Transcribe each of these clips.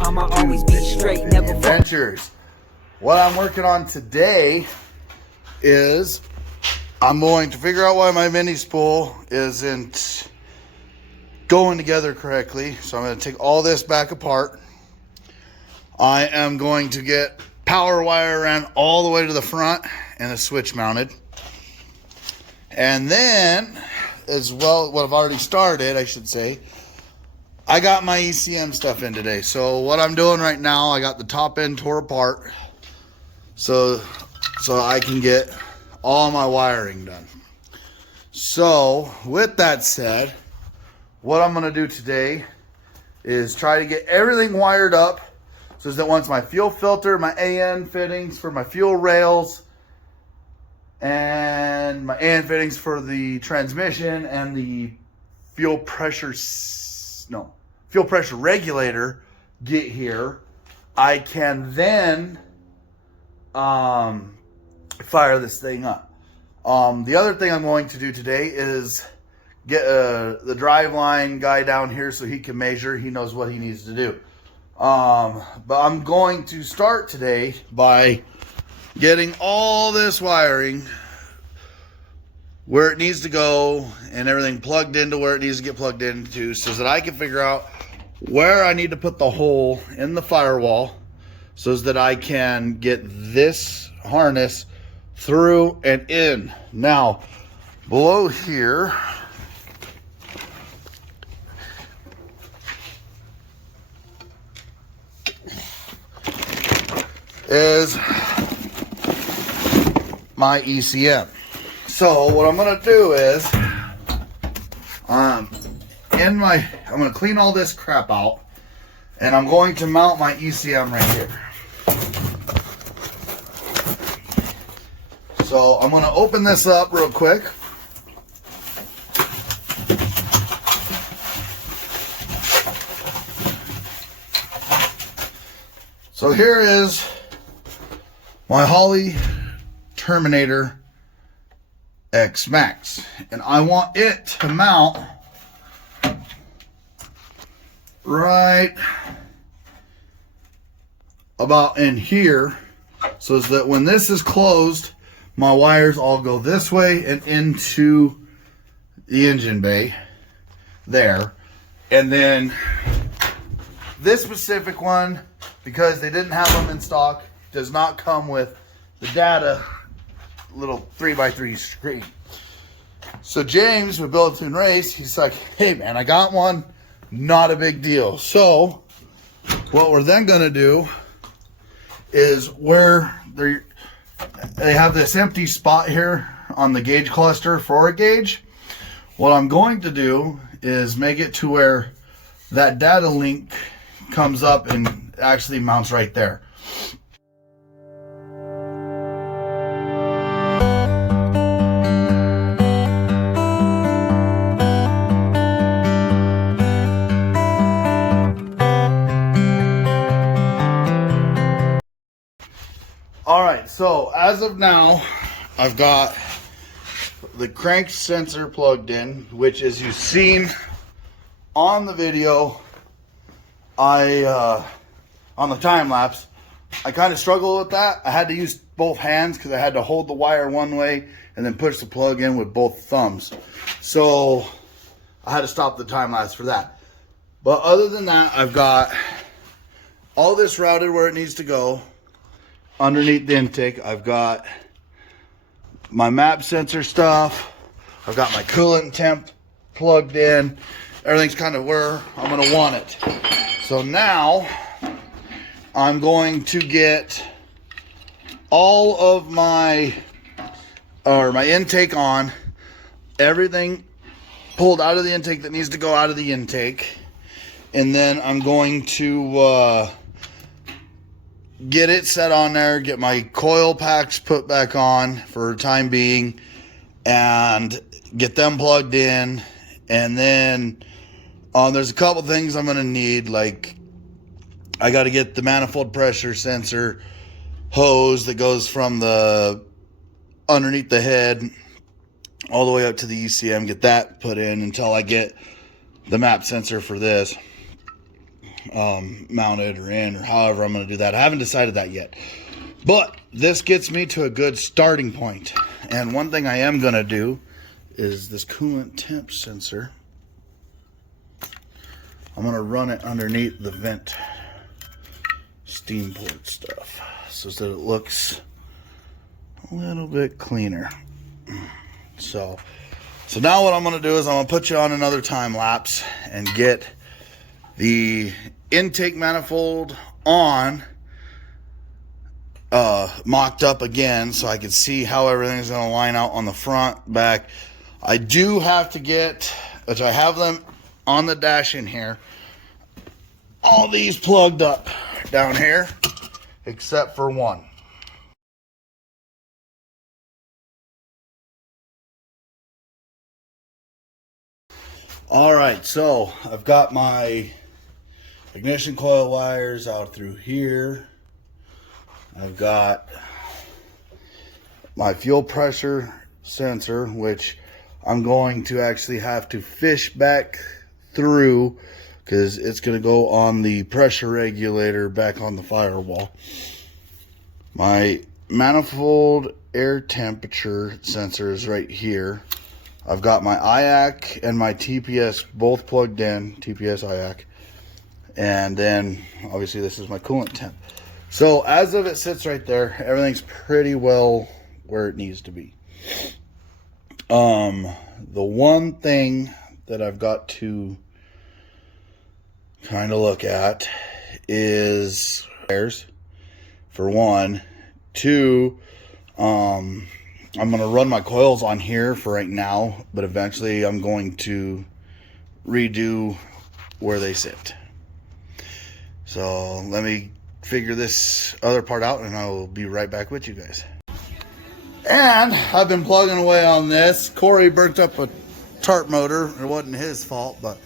I'ma always be straight, never fuck. Adventures. What I'm working on today is I'm going to figure out why my mini spool isn't going together correctly. So I'm going to take all this back apart. I am going to get power wire ran all the way to the front and a switch mounted. And then, as well, what I've already started, I should say, I got my ECM stuff in today. So what I'm doing right now, I got the top end tore apart so I can get all my wiring done. So with that said, what I'm going to do today is try to get everything wired up so that once my fuel filter, my AN fittings for my fuel rails, and my AN fittings for the transmission and the fuel pressure regulator get here, I can then fire this thing up. The other thing I'm going to do today is get the driveline guy down here so he can measure. He knows what he needs to do. But I'm going to start today by getting all this wiring where it needs to go and everything plugged into where it needs to get plugged into so that I can figure out where I need to put the hole in the firewall so that I can get this harness through and in. Now, below here is my ECM. So what I'm going to do is I'm going to clean all this crap out and I'm going to mount my ECM right here. So I'm going to open this up real quick. So here is my Holley Terminator X Max, and I want it to mount right about in here so that when this is closed, my wires all go this way and into the engine bay there. And then this specific one, because they didn't have them in stock, does not come with the data little 3x3 screen. So James with Build Tune Race, he's like, hey man, I got one, not a big deal. So what we're then going to do is where they have this empty spot here on the gauge cluster for a gauge. What I'm going to do is make it to where that data link comes up and actually mounts right there. Alright, so as of now, I've got the crank sensor plugged in, which as you've seen on the video, on the time lapse, I kind of struggled with that. I had to use both hands because I had to hold the wire one way and then push the plug in with both thumbs. So I had to stop the time lapse for that. But other than that, I've got all this routed where it needs to go. Underneath the intake, I've got my map sensor stuff. I've got my coolant temp plugged in. Everything's kind of where I'm going to want it. So now I'm going to get all of my intake on, everything pulled out of the intake that needs to go out of the intake, and then I'm going to get it set on there, get my coil packs put back on for the time being, and get them plugged in. And then there's a couple things I'm going to need, like I got to get the manifold pressure sensor hose that goes from the underneath the head all the way up to the ECM, get that put in until I get the map sensor for this. mounted or in, or however I'm going to do that. I haven't decided that yet. But this gets me to a good starting point. And one thing I am going to do is this coolant temp sensor. I'm going to run it underneath the vent steam port stuff so that it looks a little bit cleaner. So now what I'm going to do is I'm going to put you on another time lapse and get the intake manifold on mocked up again so I can see how everything's going to line out on the front, back. I do have to get, which I have them on the dash in here, all these plugged up down here except for one. All right, so I've got my ignition coil wires out through here. I've got my fuel pressure sensor, which I'm going to actually have to fish back through because it's going to go on the pressure regulator back on the firewall. My manifold air temperature sensor is right here. I've got my IAC and my TPS both plugged in, TPS IAC. And then obviously this is my coolant temp. So as of it sits right there, everything's pretty well where it needs to be. The one thing that I've got to kind of look at is wires, for one. Two, I'm going to run my coils on here for right now, but eventually I'm going to redo where they sit. So let me figure this other part out and I will be right back with you guys. And I've been plugging away on this. Corey burnt up a tarp motor. It wasn't his fault, but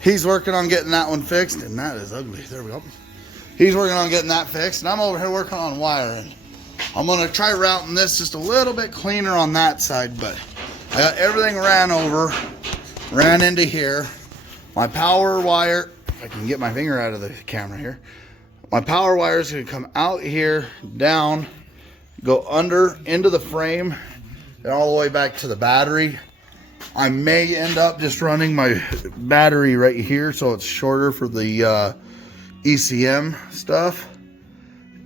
he's working on getting that one fixed, and that is ugly. There we go. He's working on getting that fixed, and I'm over here working on wiring. I'm going to try routing this just a little bit cleaner on that side, but I got everything ran into here. My power wire, if I can get my finger out of the camera here. My power wire is going to come out here, down, go under into the frame, and all the way back to the battery. I may end up just running my battery right here so it's shorter for the ECM stuff.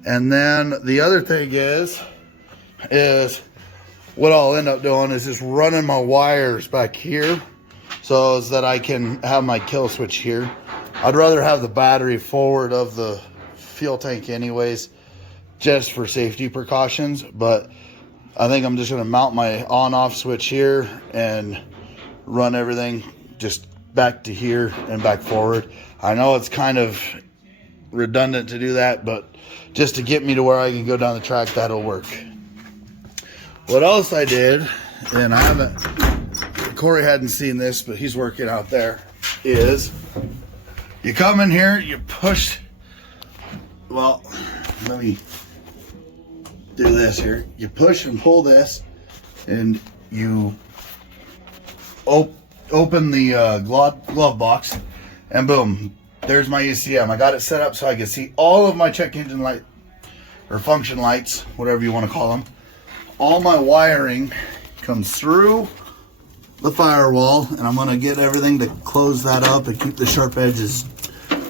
And then the other thing is what I'll end up doing is just running my wires back here so that I can have my kill switch here. I'd rather have the battery forward of the fuel tank anyways, just for safety precautions, but I think I'm just going to mount my on-off switch here and run everything just back to here and back forward. I know it's kind of redundant to do that, but just to get me to where I can go down the track, that'll work. What else I did, and I haven't, Corey hadn't seen this, but he's working out there, is you come in here, you push, well, let me do this here. You push and pull this, and you open the glove box, and boom, there's my ECM. I got it set up so I can see all of my check engine light, or function lights, whatever you want to call them. All my wiring comes through the firewall, and I'm going to get everything to close that up and keep the sharp edges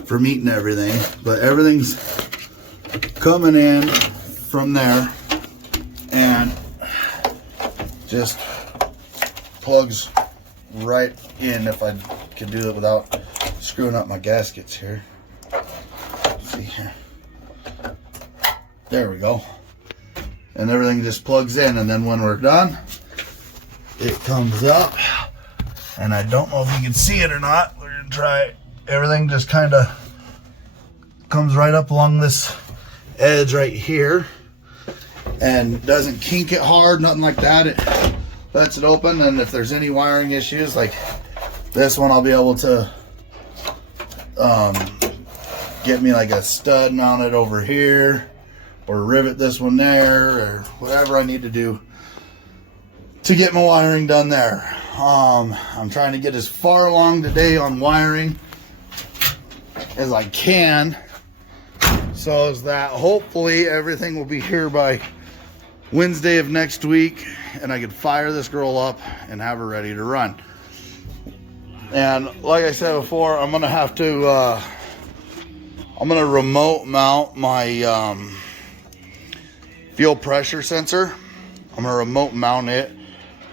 from eating everything. But everything's coming in from there and just plugs right in if I can do it without screwing up my gaskets here. Let's see here. There we go. And everything just plugs in, and then when we're done, it comes up. And I don't know if you can see it or not. We're gonna try it. Everything just kind of comes right up along this edge right here and doesn't kink it hard, nothing like that. It lets it open, and if there's any wiring issues like this one, I'll be able to get me like a stud mounted over here, or rivet this one there, or whatever I need to do to get my wiring done there. I'm trying to get as far along today on wiring as I can, so as that hopefully everything will be here by Wednesday of next week, and I could fire this girl up and have her ready to run. And like I said before, I'm gonna have to I'm gonna remote mount my fuel pressure sensor. I'm gonna remote mount it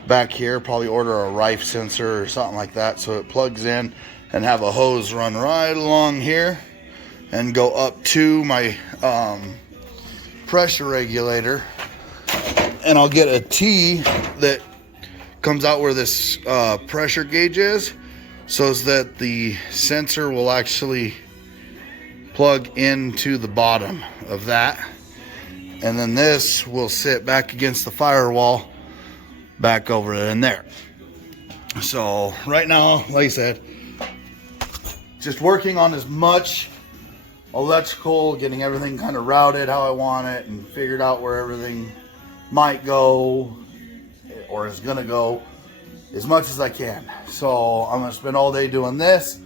back here, probably order a Rife sensor or something like that, so it plugs in, and have a hose run right along here and go up to my pressure regulator. And I'll get a T that comes out where this pressure gauge is, so that the sensor will actually plug into the bottom of that. And then this will sit back against the firewall back over in there. So right now, like I said, just working on as much electrical, getting everything kind of routed how I want it, and figured out where everything might go or is gonna go as much as I can. So I'm gonna spend all day doing this.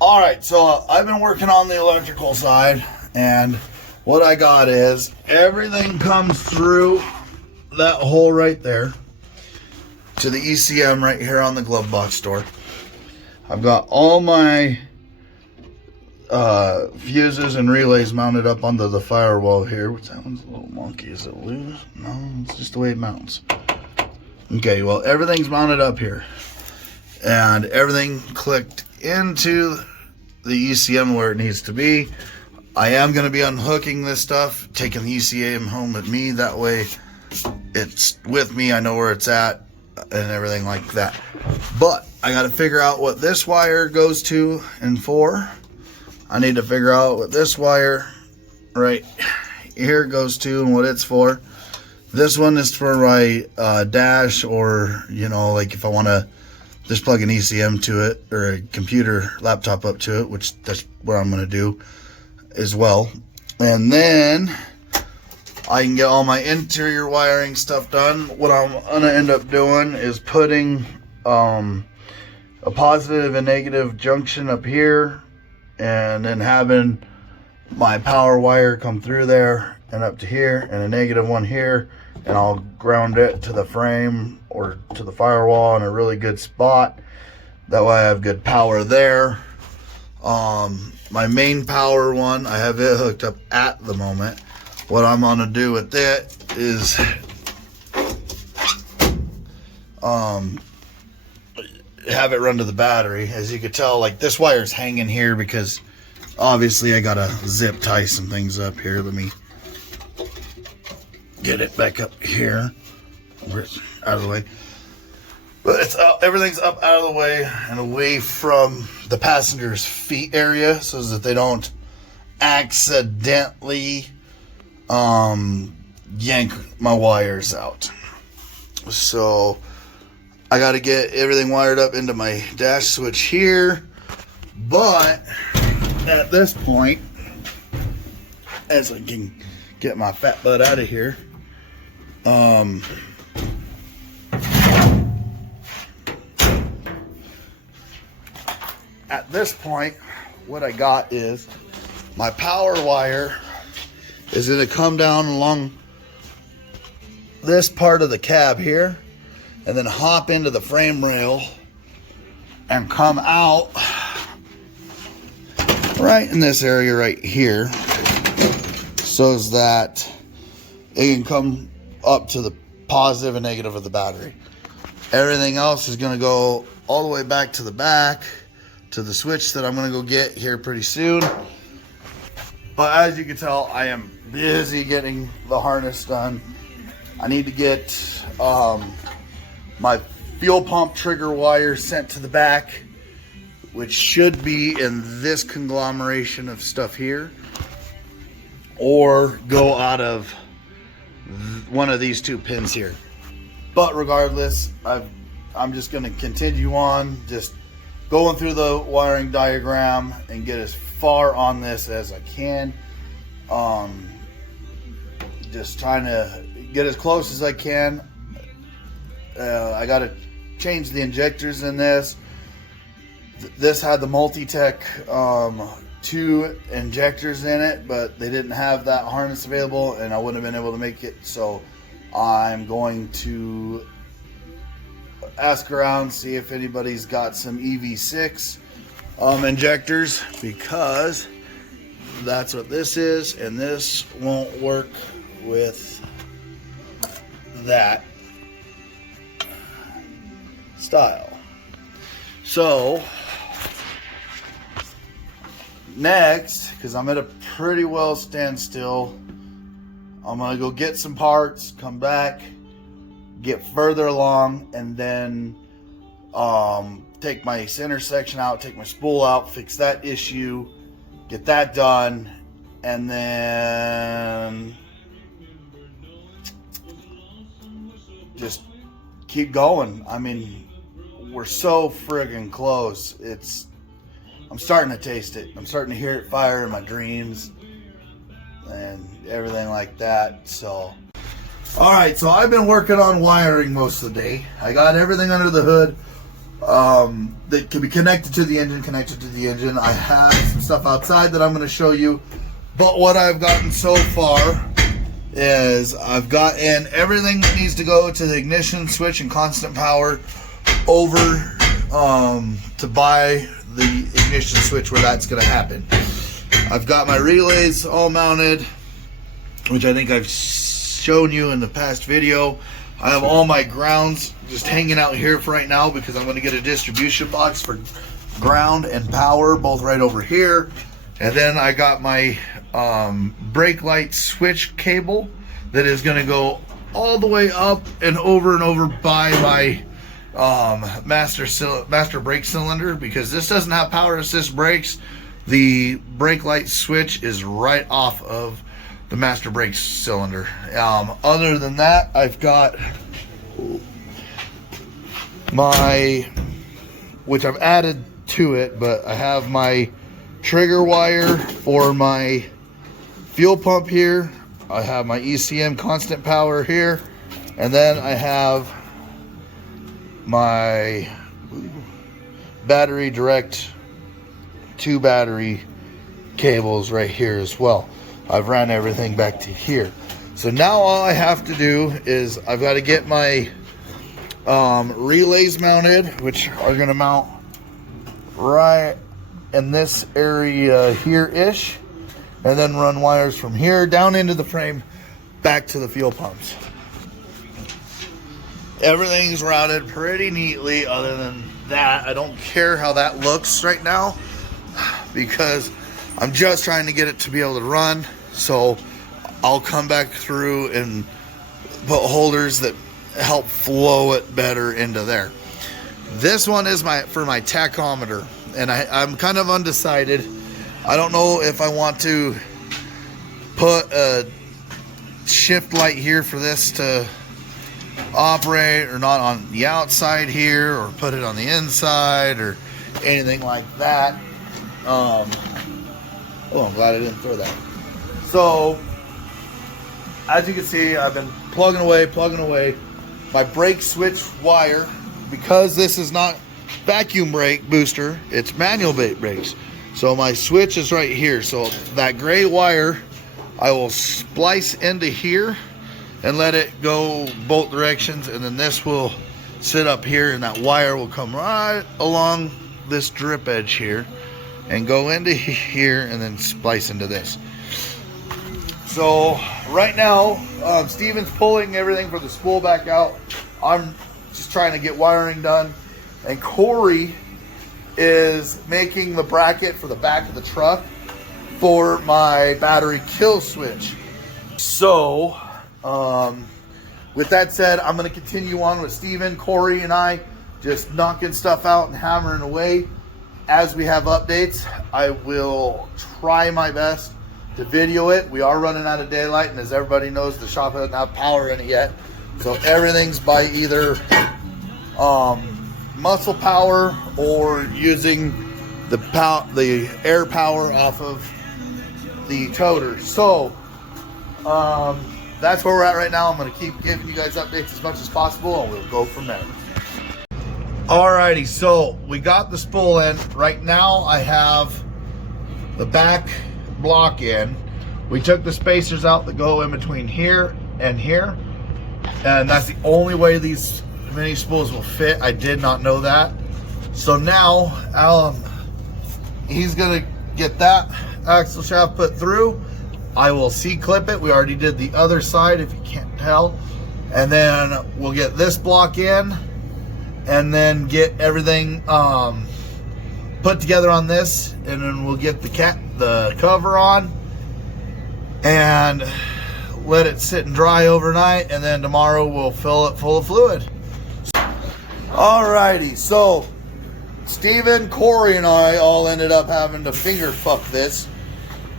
All right, so I've been working on the electrical side, and what I got is everything comes through that hole right there to the ECM right here on the glove box door. I've got all my fuses and relays mounted up onto the firewall here, which that one's a little wonky. Is it loose? No, it's just the way it mounts. Okay, well, everything's mounted up here, and everything clicked into the ECM where it needs to be. I am going to be unhooking this stuff, taking the ECM home with me. That way it's with me, I know where it's at and everything like that. But I got to figure out what this wire goes to and for. I need to figure out what this wire right here goes to and what it's for. This one is for my dash, or, you know, like if I want to just plug an ECM to it or a computer laptop up to it, which that's what I'm going to do as well. And then I can get all my interior wiring stuff done. What I'm going to end up doing is putting a positive and negative junction up here, and then having my power wire come through there and up to here, and a negative one here, and I'll ground it to the frame or to the firewall in a really good spot. That way I have good power there. My main power one, I have it hooked up at the moment. What I'm gonna do with it is have it run to the battery. As you can tell, like, this wire's hanging here because obviously I gotta zip tie some things up here. Let me get it back up here, out of the way. But it's up, everything's up out of the way and away from the passenger's feet area, so that they don't accidentally yank my wires out. So I got to get everything wired up into my dash switch here. But at this point, as I can get my fat butt out of here, at this point, what I got is my power wire is going to come down along this part of the cab here, and then hop into the frame rail and come out right in this area right here, so as that it can come up to the positive and negative of the battery. Everything else is going to go all the way back to the back to the switch that I'm going to go get here pretty soon. But as you can tell, I am busy getting the harness done. I need to get my fuel pump trigger wire sent to the back, which should be in this conglomeration of stuff here, or go out of one of these two pins here. But regardless, I'm just going to continue on, just going through the wiring diagram and get as far on this as I can. Just trying to get as close as I can. I got to change the injectors in this. This had the Multi-Tech 2 injectors in it, but they didn't have that harness available and I wouldn't have been able to make it. So I'm going to ask around, see if anybody's got some EV6 injectors, because that's what this is, and this won't work with that style. So next, because I'm at a pretty well standstill, I'm gonna go get some parts, come back, get further along, and then take my center section out, take my spool out, fix that issue, get that done, and then just keep going. I mean, we're so friggin' close. I'm starting to taste it. I'm starting to hear it fire in my dreams and everything like that. So, all right, so I've been working on wiring most of the day. I got everything under the hood that can be connected to the engine, I have some stuff outside that I'm going to show you. But what I've gotten so far is I've gotten everything that needs to go to the ignition switch and constant power over to buy the ignition switch where that's going to happen. I've got my relays all mounted, which I think I've shown you in the past video. I have all my grounds just hanging out here for right now because I'm going to get a distribution box for ground and power both right over here. And then I got my brake light switch cable that is going to go all the way up and over by my master brake cylinder, because this doesn't have power assist brakes. The brake light switch is right off of the master brake cylinder. Other than that, I've got my, which I've added to it, but I have my trigger wire for my fuel pump here. I have my ECM constant power here, and then I have my battery direct 2 battery cables right here as well. I've ran everything back to here. So now all I have to do is I've got to get my relays mounted, which are going to mount right in this area here-ish, and then run wires from here down into the frame back to the fuel pumps. Everything's routed pretty neatly. Other than that, I don't care how that looks right now because I'm just trying to get it to be able to run. So I'll come back through and put holders that help flow it better into there. This one is for my tachometer, and I'm kind of undecided. I don't know if I want to put a shift light here for this to operate or not on the outside here, or put it on the inside or anything like that. Oh, I'm glad I didn't throw that. So as you can see, I've been plugging away my brake switch wire, because this is not vacuum brake booster, it's manual brakes. So my switch is right here. So that gray wire I will splice into here and let it go both directions, and then this will sit up here, and that wire will come right along this drip edge here and go into here and then splice into this. So right now, Steven's pulling everything for the spool back out. I'm just trying to get wiring done, and Corey is making the bracket for the back of the truck for my battery kill switch. So with that said, I'm going to continue on with Steven, Corey, and I just knocking stuff out and hammering away. As we have updates, I will try my best to video it. We are running out of daylight, and as everybody knows, the shop doesn't have power in it yet. So everything's by either muscle power or using the air power off of the toter. So that's where we're at right now. I'm going to keep giving you guys updates as much as possible, and we'll go from there. Alrighty, so we got the spool in. Right now I have the back block in. We took the spacers out that go in between here and here, and that's the only way these mini spools will fit. I did not know that. So now he's gonna get that axle shaft put through. I will C-clip it. We already did the other side, if you can't tell. And then we'll get this block in, and then get everything put together on this, and then we'll get the cover on and let it sit and dry overnight, and then tomorrow we'll fill it full of fluid. Alrighty, so Steven, Corey, and I all ended up having to finger fuck this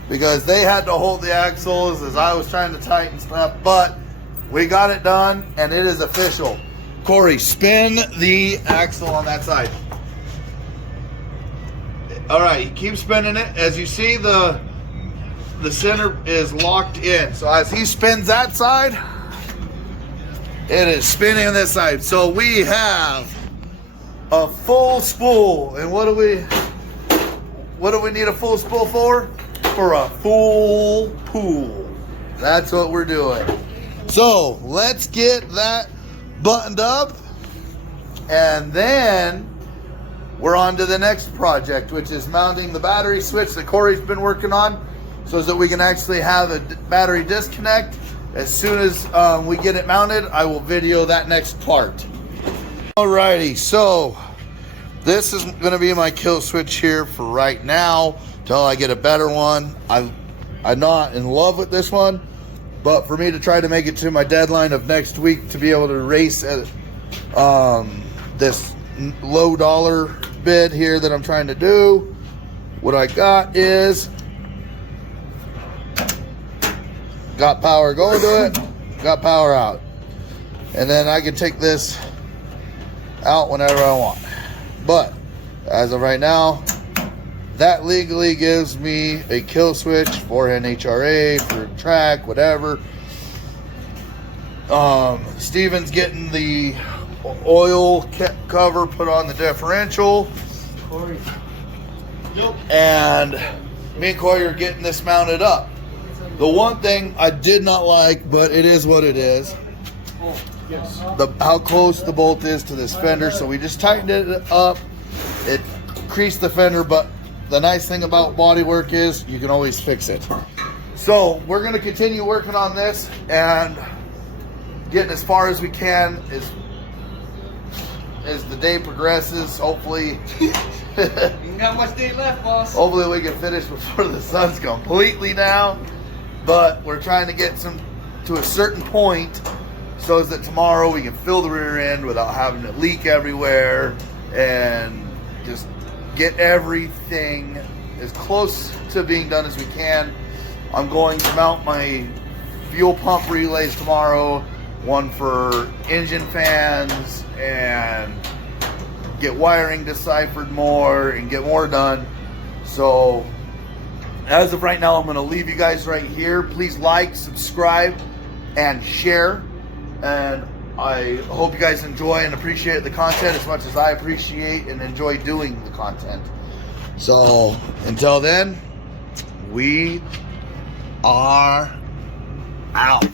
because they had to hold the axles as I was trying to tighten stuff, but we got it done and it is official. Corey, spin the axle on that side. Alright, keep spinning it. As you see, the center is locked in. So as he spins that side, it is spinning on this side. So we have a full spool. And what do we need a full spool for? For a full pool. That's what we're doing. So let's get that buttoned up, and then we're on to the next project, which is mounting the battery switch that Corey's been working on, so that we can actually have a battery disconnect. As soon as we get it mounted, I will video that next part. Alrighty, so this is going to be my kill switch here for right now until I get a better one. I'm not in love with this one, but for me to try to make it to my deadline of next week to be able to race at this low dollar bid here that I'm trying to do, what I got is got power going to it, got power out, and then I can take this out whenever I want. But as of right now, that legally gives me a kill switch for an HRA, for track, whatever. Steven's getting the oil cover put on the differential. Corey. Yep. And me and Corey are getting this mounted up. The one thing I did not like, but it is what it is, how close the bolt is to this fender. So we just tightened it up. It creased the fender, but the nice thing about bodywork is you can always fix it. So we're going to continue working on this and getting as far as we can as the day progresses. Hopefully You ain't got much day left, boss. hopefully we can finish before the sun's completely down, but we're trying to get to a certain point so that tomorrow we can fill the rear end without having to leak everywhere and just get everything as close to being done as we can. I'm going to mount my fuel pump relays tomorrow, one for engine fans, and get wiring deciphered more and get more done. So as of right now, I'm going to leave you guys right here. Please like, subscribe, and share. And I hope you guys enjoy and appreciate the content as much as I appreciate and enjoy doing the content. So until then, we are out.